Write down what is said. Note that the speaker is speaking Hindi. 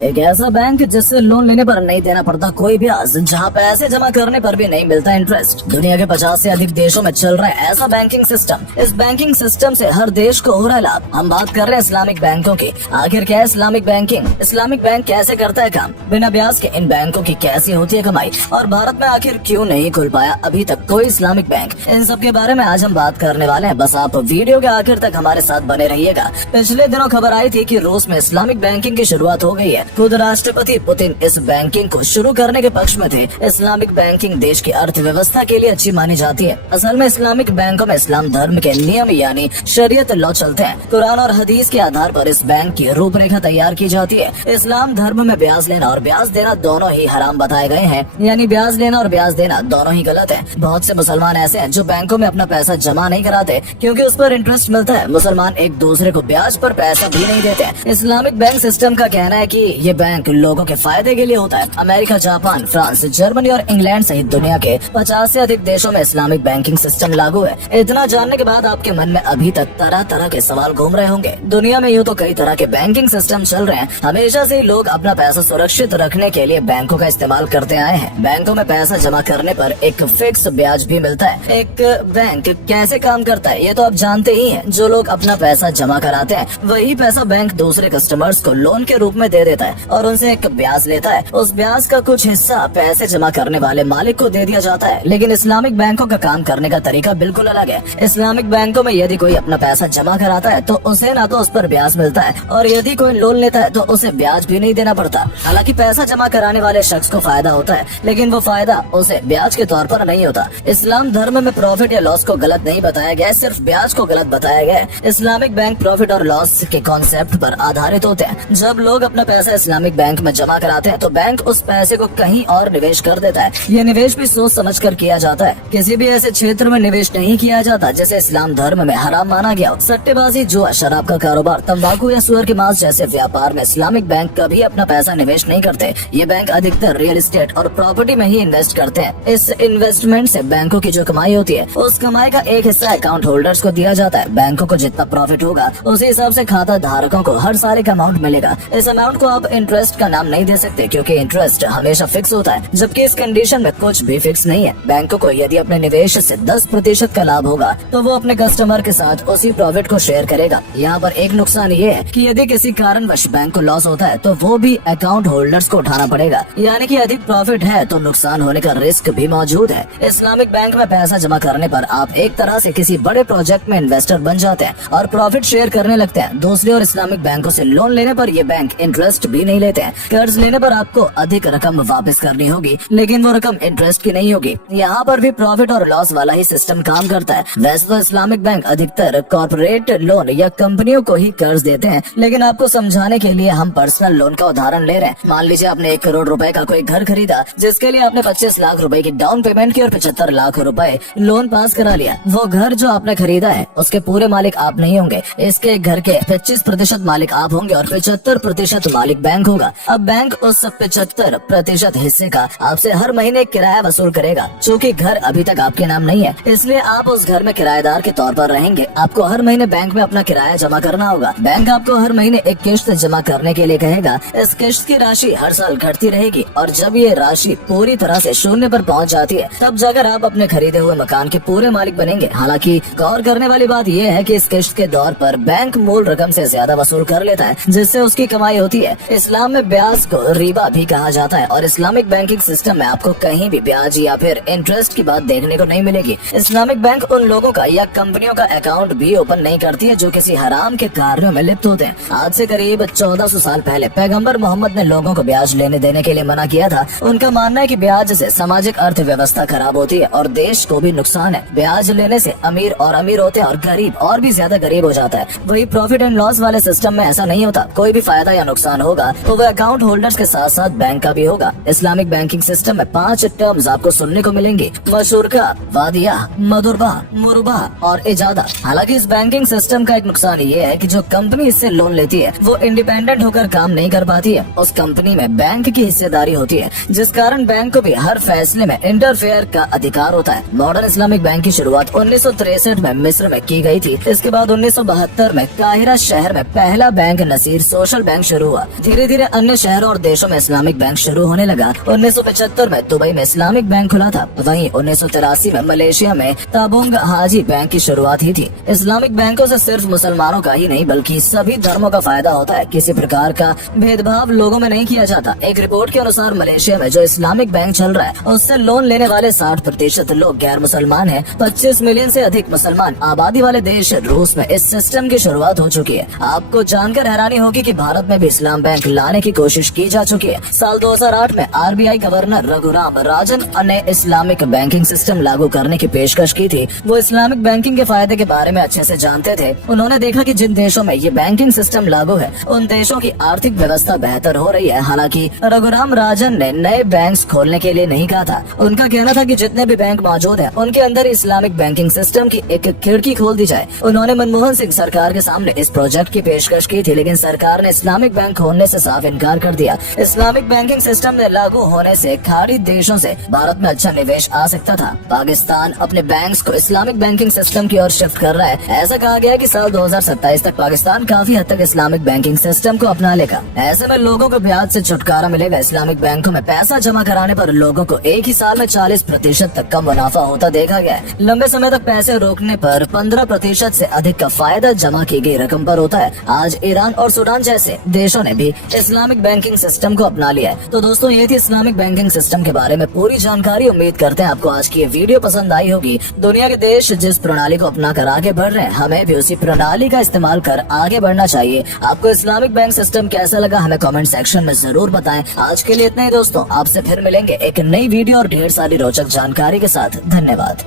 एक ऐसा बैंक जिससे लोन लेने पर नहीं देना पड़ता कोई ब्याज, जहां पैसे जमा करने पर भी नहीं मिलता इंटरेस्ट। दुनिया के 50 से अधिक देशों में चल रहा है ऐसा बैंकिंग सिस्टम। इस बैंकिंग सिस्टम से हर देश को हो रहा है लाभ। हम बात कर रहे हैं इस्लामिक बैंकों की। आखिर क्या है इस्लामिक बैंकिंग? इस्लामिक बैंक कैसे करता है काम? बिना ब्याज के इन बैंकों की कैसी होती है कमाई? और भारत में आखिर क्यों नहीं खुल पाया अभी तक कोई इस्लामिक बैंक? इन सब के बारे में आज हम बात करने वाले हैं। बस आप वीडियो के आखिर तक हमारे साथ बने रहिएगा। पिछले दिनों खबर आई थी कि रूस में इस्लामिक बैंकिंग की शुरुआत हो गई है। खुद राष्ट्रपति पुतिन इस बैंकिंग को शुरू करने के पक्ष में थे। इस्लामिक बैंकिंग देश की अर्थव्यवस्था के लिए अच्छी मानी जाती है। असल में इस्लामिक बैंकों में इस्लाम धर्म के नियम यानी शरीयत लॉ चलते हैं। कुरान और हदीस के आधार पर इस बैंक की रूपरेखा तैयार की जाती है। इस्लाम धर्म में ब्याज लेना और ब्याज देना दोनों ही हराम बताए गए हैं, यानी ब्याज लेना और ब्याज देना दोनों ही गलत है। बहुत से मुसलमान ऐसे हैं जो बैंकों में अपना पैसा जमा नहीं कराते क्योंकि उस पर इंटरेस्ट मिलता है। मुसलमान एक दूसरे को ब्याज पर पैसा भी नहीं देते। इस्लामिक बैंक सिस्टम का कहना है कि ये बैंक लोगों के फायदे के लिए होता है। अमेरिका, जापान, फ्रांस, जर्मनी और इंग्लैंड सहित दुनिया के 50 से अधिक देशों में इस्लामिक बैंकिंग सिस्टम लागू है। इतना जानने के बाद आपके मन में अभी तक तरह तरह के सवाल घूम रहे होंगे। दुनिया में यूँ तो कई तरह के बैंकिंग सिस्टम चल रहे हैं। हमेशा से ही लोग अपना पैसा सुरक्षित रखने के लिए बैंकों का इस्तेमाल करते आए हैं। बैंकों में पैसा जमा करने पर एक फिक्स ब्याज भी मिलता है। एक बैंक कैसे काम करता है ये तो आप जानते ही हैं। जो लोग अपना पैसा जमा कराते हैं वही पैसा बैंक दूसरे कस्टमर्स को लोन के रूप में दे देता है और उनसे एक ब्याज लेता है। उस ब्याज का कुछ हिस्सा पैसे जमा करने वाले मालिक को दे दिया जाता है। लेकिन इस्लामिक बैंकों का काम करने का तरीका बिल्कुल अलग है। इस्लामिक बैंकों में यदि कोई अपना पैसा जमा कराता है तो उसे ना तो उस पर ब्याज मिलता है और यदि कोई लोन लेता है तो उसे ब्याज भी नहीं देना पड़ता। हालांकि पैसा जमा कराने वाले शख्स को फायदा होता है, लेकिन वो फायदा उसे ब्याज के तौर पर नहीं होता। इस्लाम धर्म में प्रॉफिट या लॉस को गलत नहीं बताया गया है, सिर्फ ब्याज को गलत बताया गया है। इस्लामिक बैंक प्रॉफिट और लॉस के कॉन्सेप्ट पर आधारित होते हैं। जब लोग अपना पैसा इस्लामिक बैंक में जमा कराते हैं तो बैंक उस पैसे को कहीं और निवेश कर देता है। ये निवेश भी सोच समझ कर किया जाता है। किसी भी ऐसे क्षेत्र में निवेश नहीं किया जाता जैसे इस्लाम धर्म में हराम माना गया हो। सट्टेबाजी, जुआ, शराब का कारोबार, तंबाकू या सुअर के मांस जैसे व्यापार में इस्लामिक बैंक कभी अपना पैसा निवेश नहीं करते। ये बैंक अधिकतर रियल एस्टेट और प्रॉपर्टी में ही इन्वेस्ट करते हैं। इस इन्वेस्टमेंट से बैंकों की जो कमाई होती है उस कमाई का एक हिस्सा अकाउंट होल्डर्स को दिया जाता है। बैंकों को जितना प्रॉफिट होगा उसी हिसाब से खाता धारकों को हर साल एक अमाउंट मिलेगा। इस अमाउंट को आप इंटरेस्ट का नाम नहीं दे सकते क्योंकि इंटरेस्ट हमेशा फिक्स होता है, जबकि इस कंडीशन में कुछ भी फिक्स नहीं है। बैंकों को यदि अपने निवेश से 10% का लाभ होगा तो वो अपने कस्टमर के साथ उसी प्रॉफिट को शेयर करेगा। यहाँ पर एक नुकसान ये है कि यदि किसी कारणवश बैंक को लॉस होता है तो वो भी अकाउंट होल्डर्स को उठाना पड़ेगा, यानी कि अधिक प्रॉफिट है तो नुकसान होने का रिस्क भी मौजूद है। इस्लामिक बैंक में पैसा जमा करने पर आप एक तरह से किसी बड़े प्रोजेक्ट में इन्वेस्टर बन जाते हैं और प्रॉफिट शेयर करने लगते हैं। दूसरी ओर इस्लामिक बैंकों से लोन लेने पर ये बैंक इंटरेस्ट भी नहीं लेते हैं। कर्ज लेने पर आपको अधिक रकम वापस करनी होगी, लेकिन वो रकम इंटरेस्ट की नहीं होगी। यहाँ पर भी प्रॉफिट और लॉस वाला ही सिस्टम काम करता है। वैसे तो इस्लामिक बैंक अधिकतर कॉर्पोरेट लोन या कंपनियों को ही कर्ज देते हैं, लेकिन आपको समझाने के लिए हम पर्सनल लोन का उदाहरण ले रहे हैं। मान लीजिए आपने 1 करोड़ रुपए का कोई घर खरीदा जिसके लिए आपने 25 लाख रुपए की डाउन पेमेंट की और 75 लाख रुपए लोन पास करा लिया। वो घर जो आपने खरीदा है उसके पूरे मालिक आप नहीं होंगे। इसके घर के 25% मालिक आप होंगे और 75% मालिक बैंक होगा। अब बैंक उस 75% हिस्से का आपसे हर महीने किराया वसूल करेगा। चूँकि घर अभी तक आपके नाम नहीं है इसलिए आप उस घर में किराएदार के तौर पर रहेंगे। आपको हर महीने बैंक में अपना किराया जमा करना होगा। बैंक आपको हर महीने एक किश्त जमा करने के लिए कहेगा। इस किश्त की राशि हर साल घटती रहेगी और जब ये राशि पूरी तरह से शून्य पर पहुंच जाती है तब जाकर आप अपने खरीदे हुए मकान के पूरे मालिक बनेंगे। हालांकि गौर करने वाली बात यह है कि इस किश्त के दौर पर बैंक मूल रकम से ज्यादा वसूल कर लेता है जिससे उसकी कमाई होती है। इस्लाम में ब्याज को रिबा भी कहा जाता है और इस्लामिक बैंकिंग सिस्टम में आपको कहीं भी ब्याज या फिर इंटरेस्ट की बात देखने को नहीं मिलेगी। इस्लामिक बैंक उन लोगों का या कंपनियों का अकाउंट भी ओपन नहीं करती है जो किसी हराम के कार्यों में लिप्त होते हैं। आज से करीब 1400 साल पहले पैगंबर मोहम्मद ने लोगों को ब्याज लेने देने के लिए मना किया था। उनका मानना है कि ब्याज से सामाजिक अर्थव्यवस्था खराब होती है और देश को भी नुकसान है। ब्याज लेने से अमीर और अमीर होते हैं और गरीब और भी ज्यादा गरीब हो जाता है। वही प्रॉफिट एंड लॉस वाले सिस्टम में ऐसा नहीं होता। कोई भी फायदा या नुकसान होगा तो वह अकाउंट होल्डर्स के साथ साथ बैंक का भी होगा। इस्लामिक बैंकिंग सिस्टम में 5 टर्म्स आपको सुनने को मिलेंगी: मशूरका, वादिया, मदुरबा, मुरबा और इजादा। हालांकि इस बैंकिंग सिस्टम का एक नुकसान ये है कि जो कंपनी इससे लोन लेती है वो इंडिपेंडेंट होकर काम नहीं कर पाती है। उस कंपनी में बैंक की हिस्सेदारी होती है जिस कारण बैंक को भी हर फैसले में इंटरफेयर का अधिकार होता है। मॉडर्न इस्लामिक बैंक की शुरुआत 1963 में मिस्र में की गई थी। इसके बाद 1972 में काहिरा शहर में पहला बैंक नसीर सोशल बैंक शुरू हुआ धीरे धीरे अन्य शहरों और देशों में इस्लामिक बैंक शुरू होने लगा। 1975 में दुबई में इस्लामिक बैंक खुला था। वहीं 1983 में मलेशिया में ताबुंग हाजी बैंक की शुरुआत ही थी। इस्लामिक बैंकों से सिर्फ मुसलमानों का ही नहीं बल्कि सभी धर्मों का फायदा होता है। किसी प्रकार का भेदभाव लोगों में नहीं किया जाता। एक रिपोर्ट के अनुसार मलेशिया में जो इस्लामिक बैंक चल रहा है उससे लोन लेने वाले 60% लोग गैर मुसलमान हैं। 25 मिलियन से अधिक मुसलमान आबादी वाले देश रूस में इस सिस्टम की शुरुआत हो चुकी है। आपको जानकर हैरानी होगी कि भारत में भी इस्लाम बैंक लाने की कोशिश की जा चुकी है। साल 2008 में आरबीआई गवर्नर रघुराम राजन ने इस्लामिक बैंकिंग सिस्टम लागू करने की पेशकश की थी। वो इस्लामिक बैंकिंग के फायदे के बारे में अच्छे से जानते थे। उन्होंने देखा कि जिन देशों में ये बैंकिंग सिस्टम लागू है उन देशों की आर्थिक व्यवस्था बेहतर हो रही है। हालांकि रघुराम राजन ने नए बैंक्स खोलने के लिए नहीं कहा था। उनका कहना था कि जितने भी बैंक मौजूद हैं उनके अंदर इस्लामिक बैंकिंग सिस्टम की एक खिड़की खोल दी जाए। उन्होंने मनमोहन सिंह सरकार के सामने इस प्रोजेक्ट की पेशकश की थी, लेकिन सरकार ने इस्लामिक बैंक खोलने से साफ इनकार कर दिया। इस्लामिक बैंकिंग सिस्टम में लागू होने से खाड़ी देशों से भारत में अच्छा निवेश आ सकता था। पाकिस्तान अपने बैंक्स को इस्लामिक बैंकिंग सिस्टम की ओर शिफ्ट कर रहा है। ऐसा कहा गया कि साल 2027 तक पाकिस्तान काफी हद तक इस्लामिक बैंकिंग सिस्टम को अपना लेगा। ऐसे में लोगों को ब्याज से छुटकारा मिलेगा। इस्लामिक बैंकों में पैसा जमा कराने पर लोगों को एक ही साल में 40% तक का मुनाफा होता देखा गया है। लंबे समय तक पैसे रोकने पर 15% से अधिक का फायदा जमा की गई रकम पर होता है। आज ईरान और सूडान जैसे देशों ने भी इस्लामिक बैंकिंग सिस्टम को अपना लिया है। तो दोस्तों ये थी इस्लामिक बैंकिंग सिस्टम के बारे में पूरी जानकारी। उम्मीद करते हैं आपको आज की ये वीडियो पसंद आई होगी। दुनिया के देश जिस प्रणाली को अपना कर आगे बढ़ रहे हैं हमें भी उसी प्रणाली का इस्तेमाल कर आगे बढ़ना चाहिए। आपको इस्लामिक बैंक सिस्टम कैसा लगा हमें कमेंट सेक्शन में जरूर बताएं। आज के लिए इतना ही दोस्तों, आपसे फिर मिलेंगे एक नई वीडियो और ढेर सारी रोचक जानकारी के साथ। धन्यवाद।